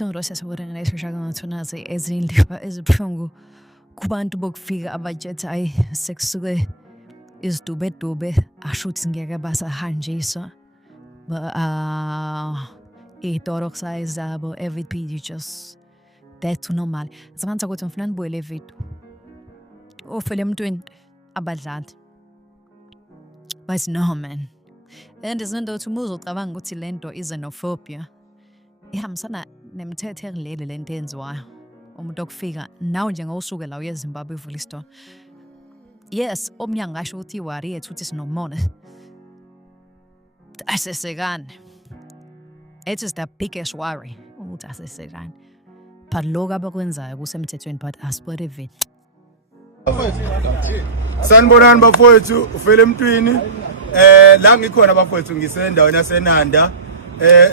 Isondlo sesibona nesishaka ngathonazi ezindliwa ezibuhlungu kubantu bokufika abajethi ayi sekusuke izidubedube ashuthi ngeke basahanjiswa itoro zabo everything you just that's normal zamanza ukuthi ngifuna nibuyele evideo ofele emntwini abadlali but no man and izinto uthi umuzo ucabanga ukuthi lento is xenophobia ihambisana nemithetho ekulele lento enziwayo umuntu okufika nawe njengawusuke la uye eZimbabwe ivula isitolo yes omnyango ngasho ukuthi iwari yethu uthi sinomona asesekane it is the biggest worry ukuthi asesekane but lokho abakwenzayo kusemthethweni but asipore vini sanibonani bafowethu ufele emntwini la ngikhona bafowethu ngisendaweni yaseNanda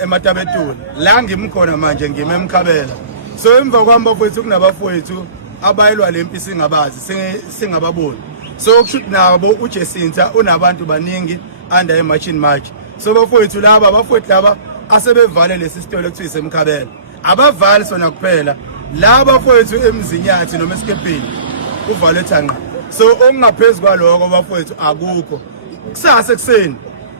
eMatabetulu la ngimkhona manje ngime eMkhabela so emva kwami bafowethu kunabafowethu abayilwa lempi singabazi singababoni so kushuthi nabo uJesinta unabantu baningi under emachine march so bafowethu laba asebevale lesi sitolo ekuthiwa iseMkhabela abavali sona kuphela laba bafowethu emzinyathi noma esikepini uvale thanqa so okungaphezulu kwaloko bafowethu akukho kusasa ekseni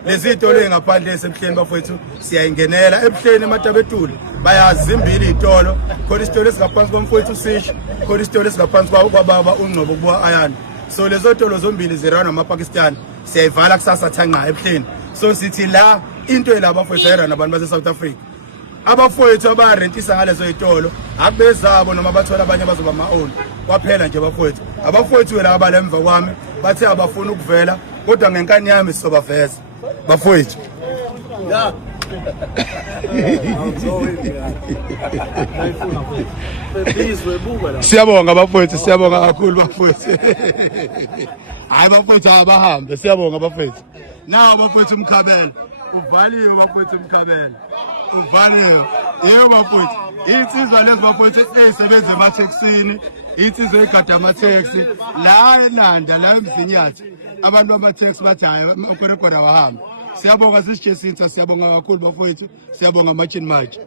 lezi itolo engaphandle esemhleni bafowethu siyayingenela ebuhleni eMatabetulu bayazimbili itolo khona isitolo esingaphansi komfowethu Sish khona isitolo esingaphansi kwababa uNgcobo kubuya Ayana so lezo tolo zombili zirana amaPakistan siyayivala kusasa thanqa ebuhleni so sithi la into elaba bafowethu ayirana abantu base South Africa abafowethu abarentisa ngalezo itolo akubezabo noma bathola abanye abazoba ma-own kwaphela nje bafowethu abafowethu la abalemva kwami bathe abafuna ukuvela kodwa ngenkani yami sizobaveza bafowethu ya siyabonga bafowethu siyabonga kakhulu bafowethu hayi bafowethu abahambe siyabonga bafowethu nawo bafowethu uMkhabela uvaliwe bafowethu uMkhabela uvaliwe yebo bafowethu insizwa lezi bafowethu ezisebenza emathekisini insizwa egada amathekisi la eNanda la emzinyathi abantu bamathekisi bathi hayi uKorekona wahamba siyabonga sisiJesinta siyabonga kakhulu bafowethu siyabonga machine march